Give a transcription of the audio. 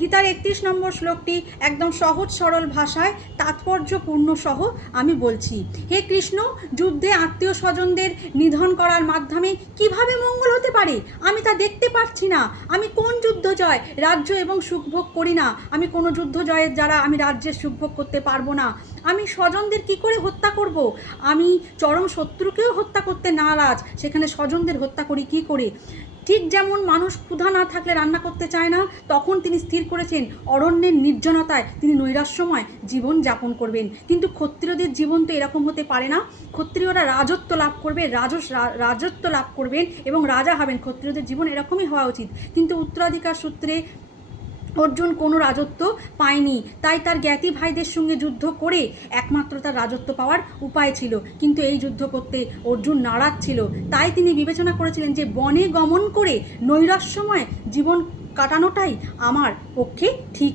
গীতার একত্রিশ নম্বর শ্লোকটি একদম সহজ, সরল ভাষায় তাৎপর্যপূর্ণ সহ আমি বলছি। হে কৃষ্ণ, যুদ্ধে আত্মীয় স্বজনদের নিধন করার মাধ্যমে কীভাবে মঙ্গল হতে পারে? আমি তা দেখতে পাচ্ছি না। আমি কোন যুদ্ধ জয়, রাজ্য এবং সুখভোগ করি না? আমি কোনো যুদ্ধ জয়ের দ্বারা আমি রাজ্যের সুখভোগ করতে পারব না। আমি স্বজনদের কি করে হত্যা করব? আমি চরম শত্রুকেও হত্যা করতে নারাজ। সেখানে স্বজনদের হত্যা করি কি করে? ঠিক যেমন মানুষ ক্ষুধা না থাকলে রান্না করতে চায় না, তখন তিনি স্থির করেছেন। অরণ্যের নির্জনতায় তিনি নৈরাশ্যময় জীবন যাপন করবেন। কিন্তু ক্ষত্রিয়দের জীবন তো এরকম হতে পারে না। ক্ষত্রিয়রা রাজত্ব লাভ করবে, রাজস রাজত্ব লাভ করবেন এবং রাজা হবেন। ক্ষত্রিয়দের জীবন এরকমই হওয়া উচিত। কিন্তু উত্তরাধিকার সূত্রে অর্জুন কোনো রাজত্ব পায়নি। তাই তার জ্ঞাতি ভাইদের সঙ্গে যুদ্ধ করে একমাত্র তার রাজত্ব পাওয়ার উপায় ছিল। কিন্তু এই যুদ্ধ করতে অর্জুন নারাজ ছিল। তাই তিনি বিবেচনা করেছিলেন যে বনে গমন করে নৈরাশ্যময় জীবন কাটানোটাই আমার পক্ষে ঠিক